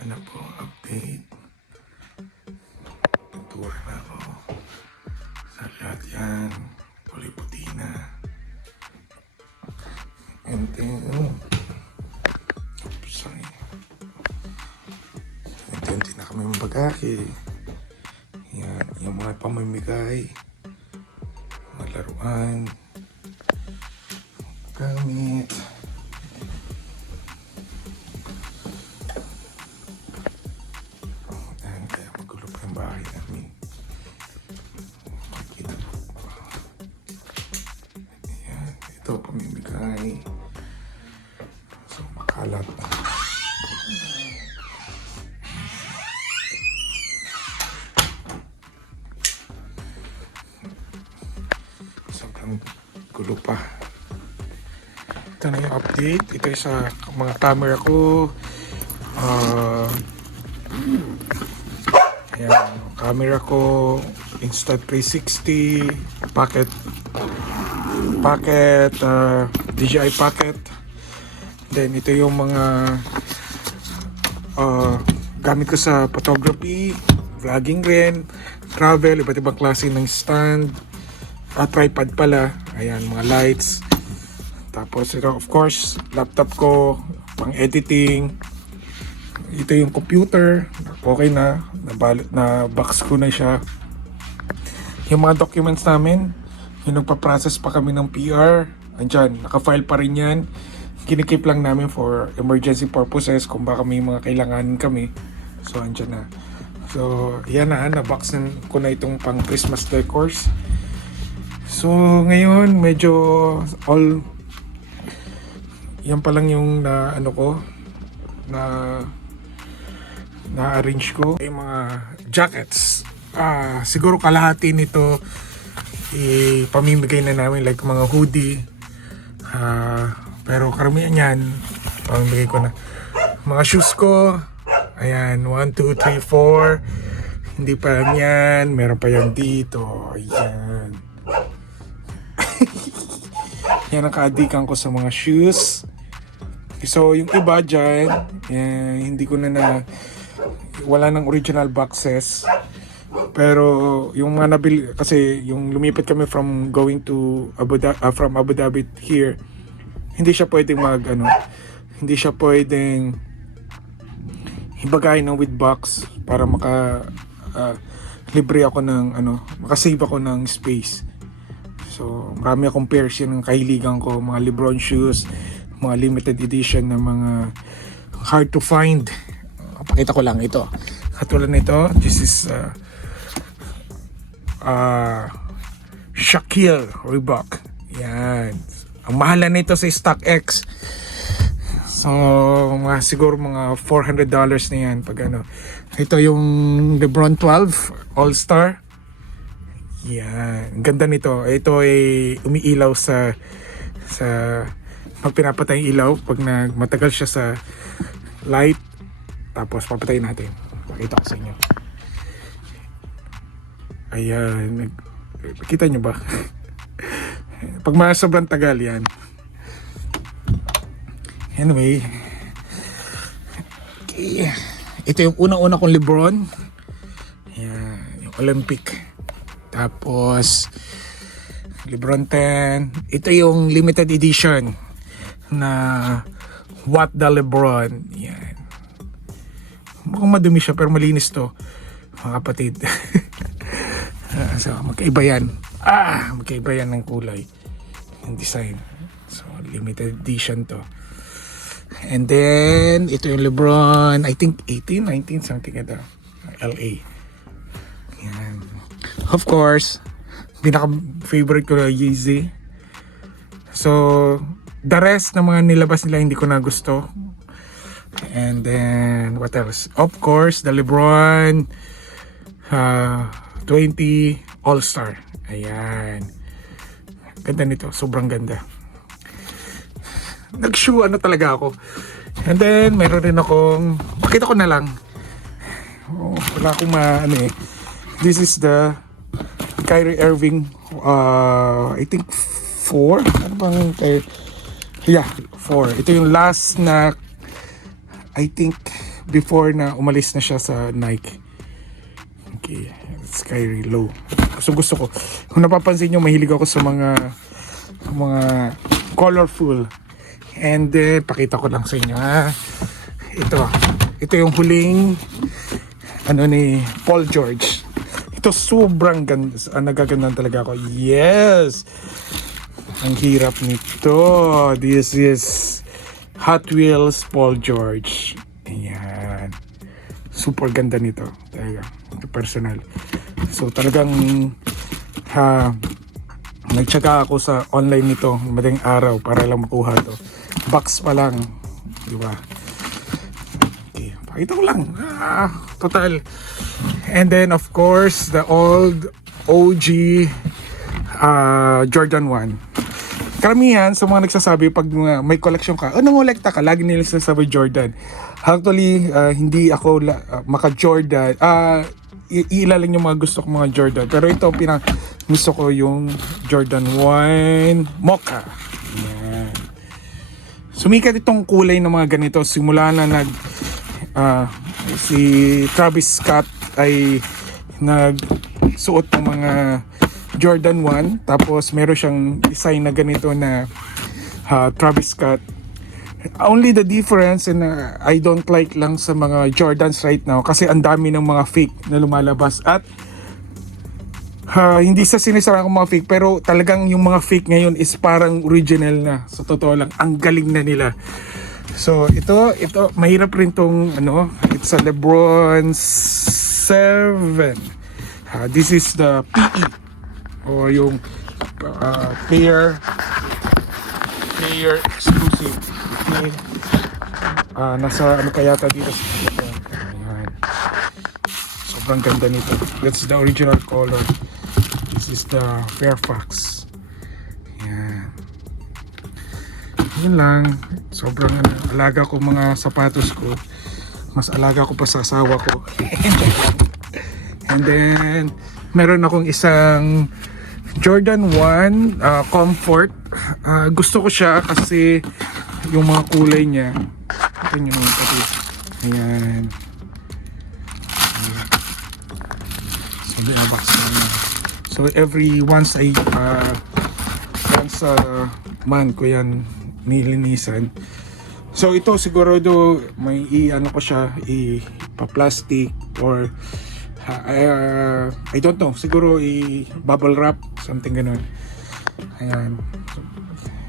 Ano po, update. Nagtuwa na ako. Sa lahat yan, puti-puti na. And then, sorry. Hindi na kami mabagaki. Yan, yung mga pamamigay. Mga laruan. Gamit. Ayan, kaya magulo pa yung bahay namin. Makikita po. Ayan, ito pamimigay. So, makalat. Sobrang gulo pa. Ito na yung update. Ito yung sa mga camera ko. Ayan, camera ko. Insta360 pocket DJI pocket. Then ito yung mga gamit ko sa photography, vlogging rin, travel, iba't ibang klase ng stand, tripod pala. Ayan, mga lights. Tapos ito, of course, laptop ko, pang editing. Ito yung computer, okay na, na box ko na siya. Yung mga documents namin, yung nagpa-process pa kami ng PR, andyan, naka-file pa rin yan. Kinikip lang namin for emergency purposes kung baka may mga kailanganin kami. So, andyan na. So, yan na, na-box ko na itong pang Christmas decors. So, ngayon, medyo yan pa lang yung na-arrange ko. Yung mga jackets. Siguro kalahati nito ipamimigay na namin, like mga hoodie. Pero karamihan yan, pamimigay ko na. Mga shoes ko, ayan, 1, 2, 3, 4. Hindi pa lang yan. Meron pa yan dito. Ayan. Yan ang kaadikan ko sa mga shoes. So, yung iba dyan, hindi ko na wala ng original boxes. Pero, yung mga nabili, kasi yung lumipat kami from going to from Abu Dhabi here, hindi siya pwedeng hindi siya pwedeng ibagay ng with box para libre ako ng makasave ako ng space. So, marami akong pairs yun ng kahiligan ko, mga Lebron shoes, mga limited edition na mga hard to find. Pakita ko lang ito. Katulad nito, this is Shaquille Reebok. Yan. Ang mahal na nito sa StockX. So, siguro mga $400 na yan pag Ito yung Lebron 12 All-Star. Yan. Ang ganda nito. Ito ay umiilaw sa pag pinapatay yung ilaw, pag matagal siya sa light, tapos papatayin natin. Pakita ko sa inyo. Ayan. Kita nyo ba? Pag sobrang tagal yan. Anyway. Okay. Ito yung unang-una kong Lebron. Ayan. Yung Olympic. Tapos Lebron 10. Ito yung limited edition na What the Lebron. Yan. Mukhang madumi siya pero malinis to, mga kapatid. So, magkaiba yan. Magkaiba yan ng kulay, yung design. So, limited edition to. And then, ito yung Lebron, I think 18, 19, something like that. LA. Yan. Of course, pinaka-favorite ko na Yeezy. So, the rest ng mga nilabas nila hindi ko na gusto. And then, what else? Of course, the Lebron 20 All-Star. Ayan. Ganda nito. Sobrang ganda. Nag-shoe talaga ako. And then, meron rin akong, pakita ko na lang. Wala akong This is the Kyrie Irving, I think 4. Ano bang Kyrie? Yeah, 4. Ito yung last na, I think, before na umalis na siya sa Nike. Okay, Sky Low. Gusto ko. Kung napapansin nyo, mahilig ako sa mga colorful. And pakita ko lang sa inyo ha. Ito yung huling ni Paul George. Ito sobrang ganda. Nagagandaan talaga ako. Yes! Ang hirap nito. This is Hot Wheels Paul George. Ayan. Super ganda nito. Talaga. Ito personal. So talagang nagtsaga ako sa online nito madaling araw para lang makuha to. Box pa lang. Diba? Okay. Pakita ko lang. Total. And then of course, the old OG Jordan 1. Karamihan sa mga nagsasabi pag may collection ka, nangolekta ka, lagi nila sinasabi Jordan. Actually, hindi ako maka-Jordan. Iilan lang yung mga gusto ko mga Jordan. Pero ito, gusto ko yung Jordan 1 Mocha. Yan. Sumikat itong kulay ng mga ganito. Simula na si Travis Scott ay nagsuot ng mga Jordan 1, tapos meron siyang design na ganito na Travis Scott. Only the difference, and I don't like lang sa mga Jordans right now kasi ang dami ng mga fake na lumalabas at hindi sa sinisara ng mga fake, pero talagang yung mga fake ngayon is parang original na. Sa totoo lang, ang galing na nila. So ito mahirap rin tong it's a LeBron 7. This is the PE o yung player exclusive. Nasa kaya dito sa ayan. Sobrang ganda nito. That's the original color. This is the Fairfax. Ayan. Yun lang. Sobrang alaga ko mga sapatos ko. Mas alaga ko pa sa asawa ko. And then meron akong isang Jordan 1 Comfort. Gusto ko siya kasi yung mga kulay niya. Ito nyo naman pati. Ayan. So every once a month ko yan nilinisan. So ito siguro may ko siya ipa-plastic or I don't know, siguro bubble wrap, something ganun. Ayan. So,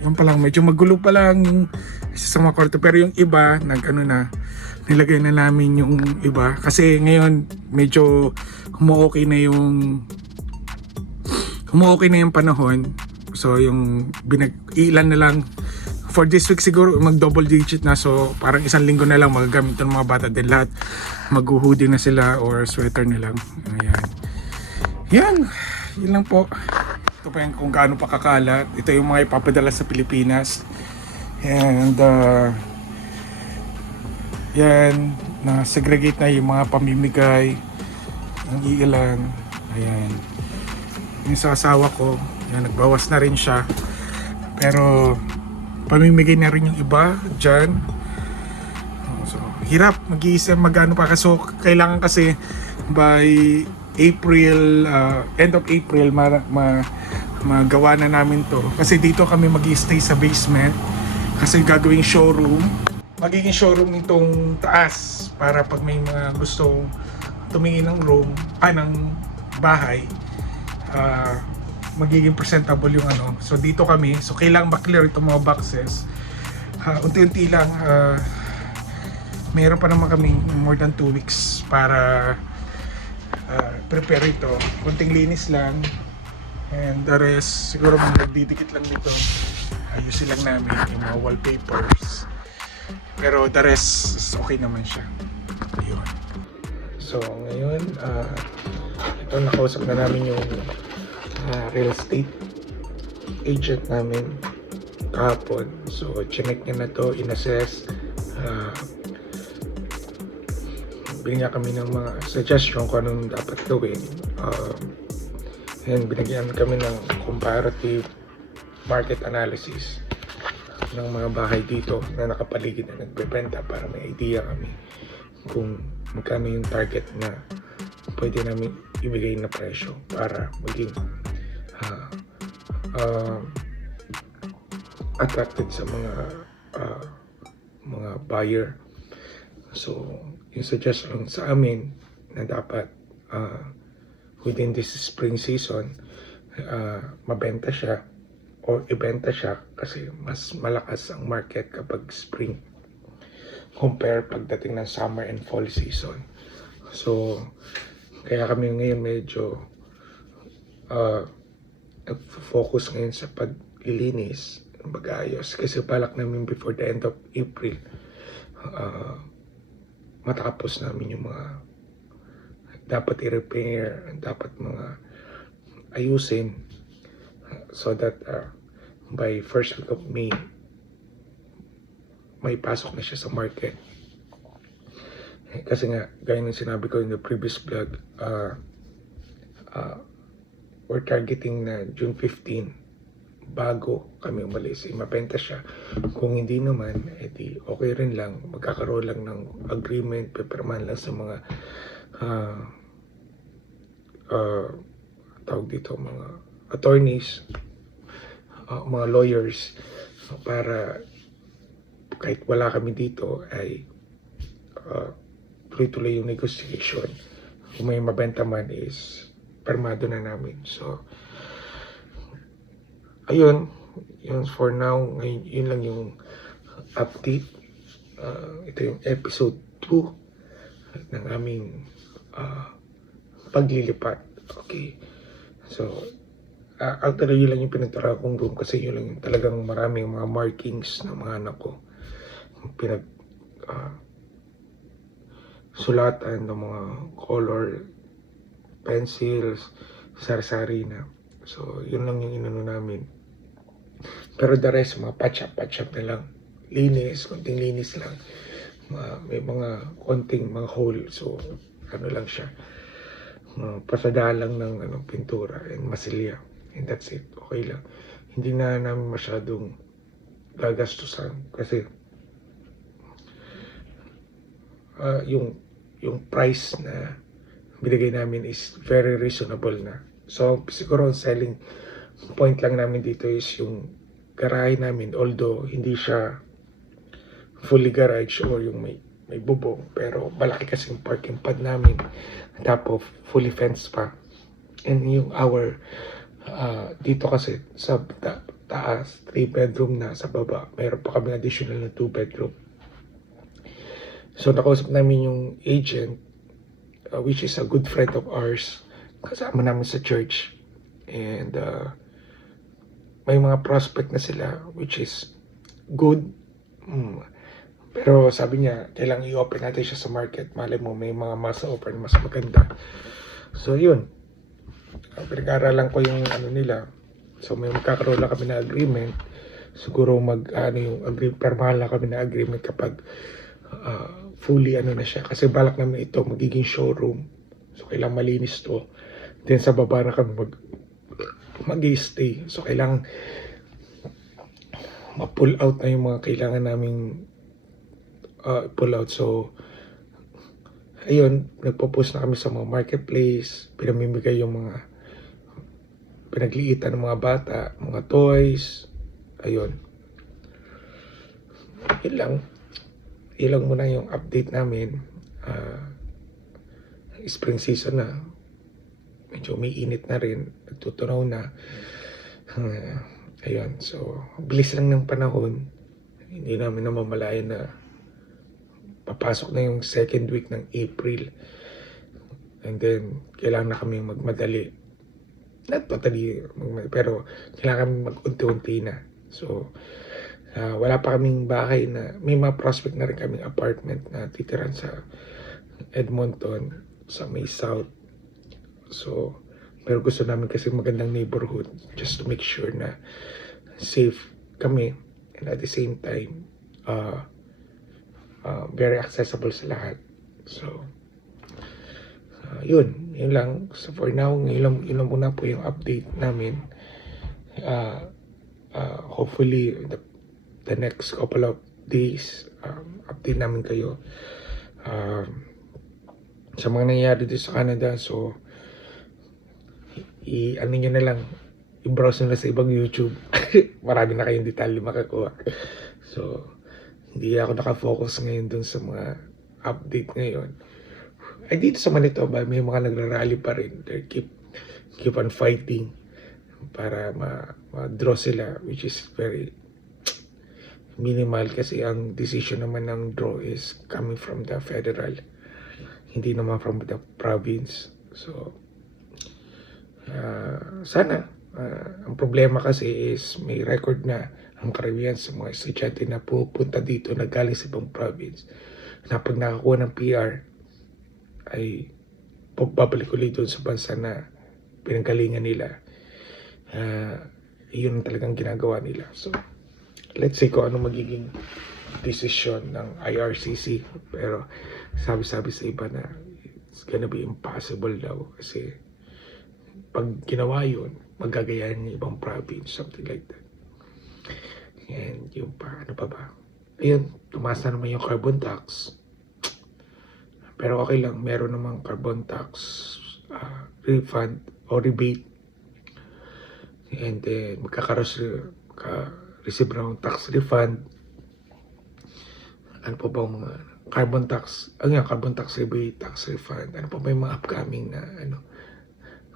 yun pa lang, medyo magulo pa lang yung isa sa mga kwarto, pero yung iba nilagay na namin yung iba kasi ngayon medyo humuokay na yung panahon. So yung ilan na lang for this week, siguro mag double digit na, so parang isang linggo na lang magagamit ng mga bata, din lahat mag-hoodie na sila or sweater na lang. Ayan. Yun lang po. Ito pa yung kung gaano pa kakalat. Ito yung mga ipapadala sa Pilipinas. And yan, na-segregate na yung mga pamimigay. Ang iilan. Ayan. Yung sa asawa ko, yan, nagbawas na rin siya. Pero pamimigay na rin yung iba dyan. So, hirap mag-iisip magano pa. So, kailangan kasi by April, end of April, magawa na namin to. Kasi dito kami mag-i-stay sa basement. Kasi gagawing showroom. Magiging showroom itong taas para pag may mga gustong tumingin ng room, ng bahay, magiging presentable yung So dito kami, so kailangan ma-clear itong mga boxes. Unti-unti lang, mayroon pa naman kami more than 2 weeks para prepare ito. Kunting linis lang, and the rest siguro magdidikit lang dito, ayusin lang namin yung mga wallpapers, pero the rest is okay naman siya. Ayun. So ngayon, ito nakausap na namin yung real estate agent namin kahapon. So chinek niya na to, in-assess, binigyan kami ng mga suggestion kung anong dapat gawin, and binigyan kami ng comparative market analysis ng mga bahay dito na nakapaligid na nagbebenta para may idea kami kung magkano yung target na pwede namin ibigay na presyo para maging ah, ah, attracted sa mga buyer. So, yung suggestion sa amin na dapat within this spring season, mabenta siya o ibenta siya kasi mas malakas ang market kapag spring compare pagdating ng summer and fall season. So, kaya kami ngayon medyo nag-focus ngayon sa paglilinis, mag-ayos. Kasi balak namin before the end of April, matapos namin yung mga dapat i-repair, dapat mga ayusin so that by first week of May, may pasok na siya sa market. Kasi nga, gaya ng sinabi ko in the previous vlog, we're targeting na June 15 bago kami umalis, mabenta siya. Kung hindi naman, edi okay rin lang, magkakaroon lang ng agreement, pepperman lang sa mga tawag dito, mga attorneys, mga lawyers, para kahit wala kami dito ay tuloy-tuloy yung negotiation. Kung may mabenta man is permado na namin. So, ayun, yun for now, ngayon, yun lang yung update. Ito yung episode 2 ng aming paglilipat. Okay. So, actually yun lang yung pinagtara kong room kasi yun lang yung talagang maraming mga markings ng mga anak ko. Pinag sulatan ng mga color pencils, sari-sari na. So, yun lang yung inano namin. Pero the rest, mga patch-up na lang. Linis, konting linis lang. May mga konting mga hole. So, ano lang siya. Pasadaan lang ng pintura and masilya. And that's it. Okay lang. Hindi na namin masyadong gagastusan. Kasi, yung price na binigay namin is very reasonable na. So, siguro selling point lang namin dito is yung garahe namin, although hindi siya fully garage or yung may bubong, pero malaki kasi yung parking pad namin, tapos fully fenced pa. And yung dito kasi sa taas, 3 bedroom na, sa baba mayroon pa kami additional na 2 bedroom. So nakausap namin yung agent, which is a good friend of ours, kasama namin sa church, and may mga prospect na sila which is good. Pero sabi niya, kailangan i-open natin siya sa market. Malay mo, may mga mas open, mas maganda. So yun, pinag-aaralan ko yung ano nila. So may magkakaroon lang kami na agreement. Siguro permahan lang kami na agreement kapag fully na siya. Kasi balak namin ito magiging showroom. So kailangan malinis to. Then sa baba na kami mag-stay. So kailangan ma-pull out na yung mga kailangan naming pull out. So ayun, nagpo-post na kami sa mga marketplace, pinamimigay yung mga pinagliitan ng mga bata, mga toys. Ayun, ilang muna yung update namin. Spring season na, medyo may init na rin, nagtutunaw na. Ayun, so bilis lang ng panahon. Hindi namin namamalayan na papasok na yung second week ng April. And then, kailangan na kami magmadali. Not totally, pero kailangan kami mag-unti-unti na. So, wala pa kaming bahay na, may mga prospect na rin kaming apartment na titiran sa Edmonton, sa May South. So, pero gusto namin kasi magandang neighborhood just to make sure na safe kami, and at the same time, very accessible sa lahat. So, yun lang. So for now, yun lang muna po yung update namin. Hopefully, the next couple of days, update namin kayo. sa mga nangyayari dito sa Canada. So, ano nyo na lang, i-browse nyo na sa ibang YouTube. Marami na kayong detalye makakuha. So, hindi ako nakafocus ngayon dun sa mga update ngayon. Ay, dito sa Manitoba, may mga nagrarally pa rin. They keep on fighting para ma-draw sila, which is very minimal kasi ang decision naman ng draw is coming from the federal, hindi naman from the province. So, sana, ang problema kasi is may record na ang karamihan sa mga estudyante na pupunta dito na galing sa ibang province na pag nakakuha ng PR ay pagbabalik ulit doon sa bansa na pinanggalingan nila. Yun talagang ginagawa nila. So, let's see kung ano magiging decision ng IRCC. Pero sabi-sabi sa iba na it's gonna be impossible daw kasi pag ginawa yun, magagayahin ng ibang province, something like that. And yung pa, ano pa ba? Ayun, tumaas na naman yung carbon tax. Pero okay lang, meron namang carbon tax refund o rebate. And then, receive ng tax refund. Ano pa ba mga carbon tax? Carbon tax rebate, tax refund. Ano pa ba yung mga upcoming na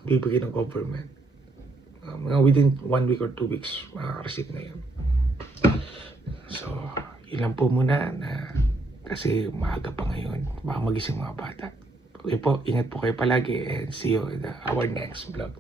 bibigay ng government? Mga within 1 week or 2 weeks, makaka-receive na yun. So, ilan po muna na kasi maaga pa ngayon, baka magising mga bata. Okay po, ingat po kayo palagi and see you in our next vlog.